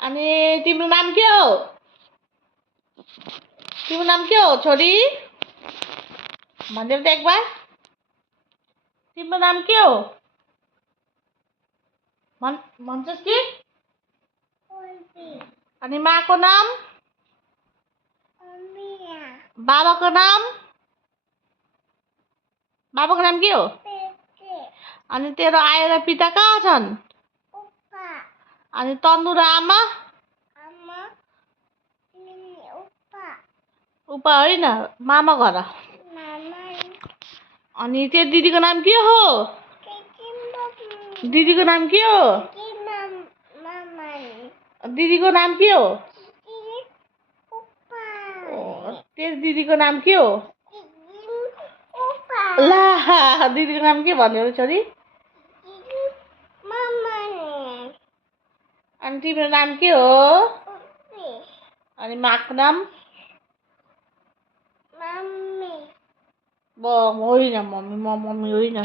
अनि तिम्रो नाम के हो? तिम्रो नाम के हो छोरी? भनिदेऊ त एक बार। तिम्रो नाम के हो? भन्छस् कि? अनि माको नाम? बाबाको नाम? बाबाको नाम के हो? अनि तेरो आएर पिता कहाँ छन्? अनि तन्नु र आमा? उpa होइन, मामा घर। अनि तेरो दिदीको नाम के हो? दिदीको नाम के हो? दिदीको नाम के हो? तेरो दिदीको नाम के हो? ला, दिदीको नाम के भन्यो छोरी? अनि तिम्रो नाम के हो? अनि माको नाम? होइन मम्मी, म मम्मी होइन।